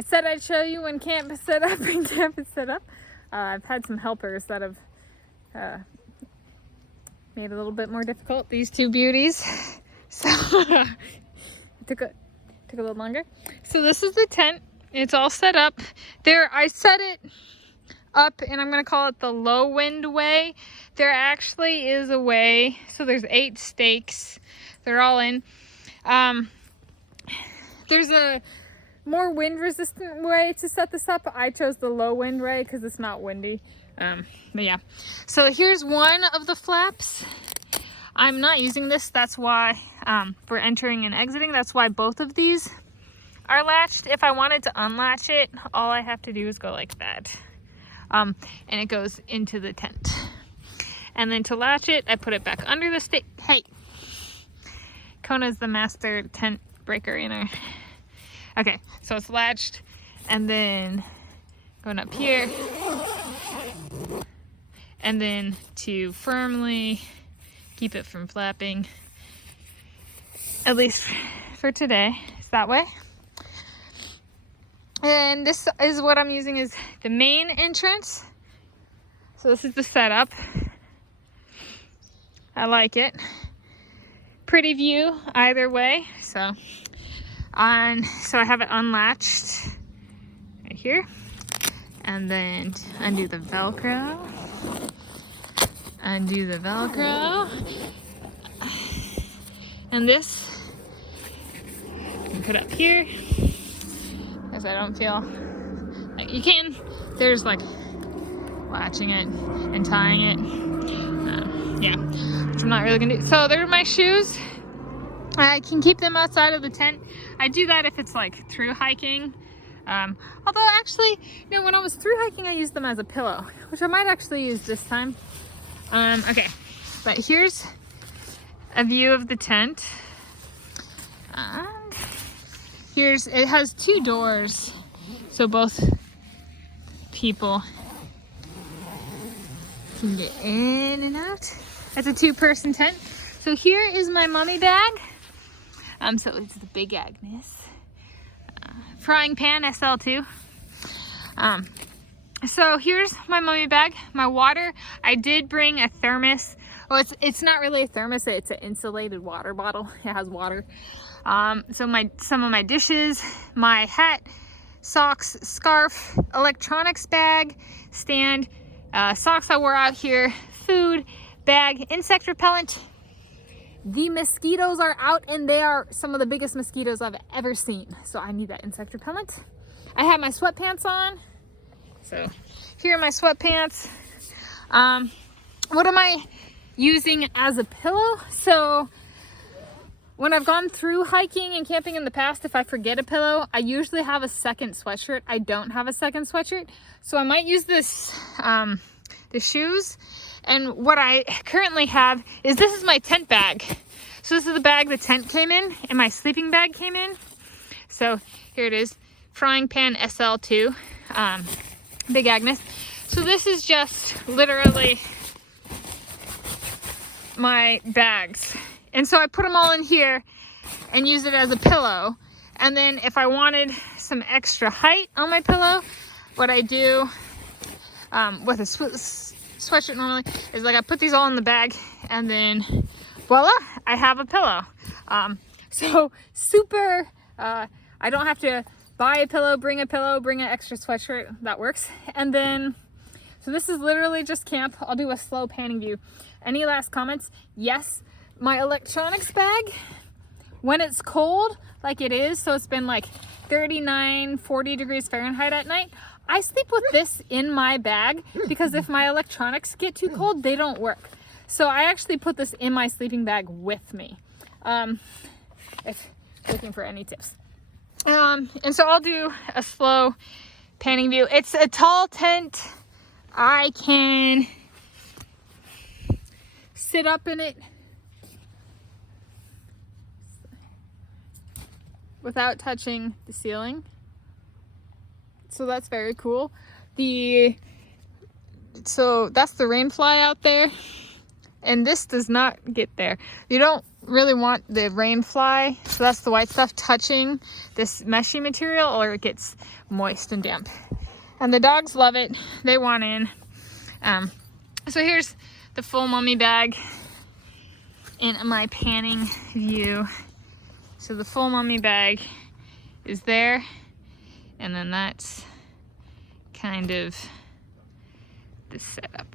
I said I'd show you when camp is set up and camp is set up. I've had some helpers that have made it a little bit more difficult. These two beauties. So it took a little longer. So this is the tent. It's all set up. There, I set it up and I'm gonna call it the low wind way. There actually is a way. So there's 8 stakes. They're all in. There's a more wind resistant way to set this up. I chose the low wind way because it's not windy. But yeah. So here's one of the flaps. I'm not using this. That's why for entering and exiting. That's why both of these are latched. If I wanted to unlatch it, all I have to do is go like that. And it goes into the tent. And then to latch it, I put it back under the stake. Hey, Kona's the master tent breaker inner. Okay, so it's latched, and then going up here, and then to firmly keep it from flapping, at least for today, it's that way. And this is what I'm using as the main entrance. So this is the setup. I like it. Pretty view either way. So I have it unlatched right here. And then undo the Velcro. Undo the Velcro. And this you can put up here. Because I don't feel like you can. There's like latching it and tying it. Yeah, which I'm not really gonna do. So there are my shoes. I can keep them outside of the tent. I do that if it's like through hiking. Although actually, no, when I was through hiking, I used them as a pillow, which I might actually use this time. Okay, but here's a view of the tent. And it has 2 doors, so both people can get in and out. It's a 2-person tent. So here is my mummy bag. So it's the Big Agnes. Frying pan SL2. So here's my mummy bag. My water, I did bring a thermos. Well, it's not really a thermos, it's an insulated water bottle. It has water. So some of my dishes, my hat, socks, scarf, electronics bag, stand, socks I wore out here, food, bag, insect repellent. The mosquitoes are out and they are some of the biggest mosquitoes I've ever seen. So I need that insect repellent. I have my sweatpants on. So here are my sweatpants. What am I using as a pillow? So when I've gone through hiking and camping in the past, if I forget a pillow, I usually have a second sweatshirt. I don't have a second sweatshirt. So I might use this, the shoes. And what I currently have is, this is my tent bag. So this is the bag the tent came in and my sleeping bag came in. So here it is, Frying Pan SL2, Big Agnes. So this is just literally my bags. And so I put them all in here and use it as a pillow. And then if I wanted some extra height on my pillow, what I do with a sweatshirt normally is like I put these all in the bag and then voila, I have a pillow. So super, I don't have to buy a pillow, bring an extra sweatshirt. That works. And then, so this is literally just camp. I'll do a slow panning view. Any last comments? Yes, my electronics bag, when it's cold like it is, so it's been like 39, 40 degrees Fahrenheit at night, I sleep with this in my bag because if my electronics get too cold, they don't work. So I actually put this in my sleeping bag with me. If looking for any tips. And so I'll do a slow panning view. It's a tall tent. I can sit up in it without touching the ceiling. So that's very cool. So that's the rain fly out there. And this does not get there. really want the rain fly, so that's the white stuff, touching this meshy material, or it gets moist and damp. And the dogs love it. They want in. So here's the full mummy bag in my panning view. So the full mummy bag is there, and then that's kind of the setup.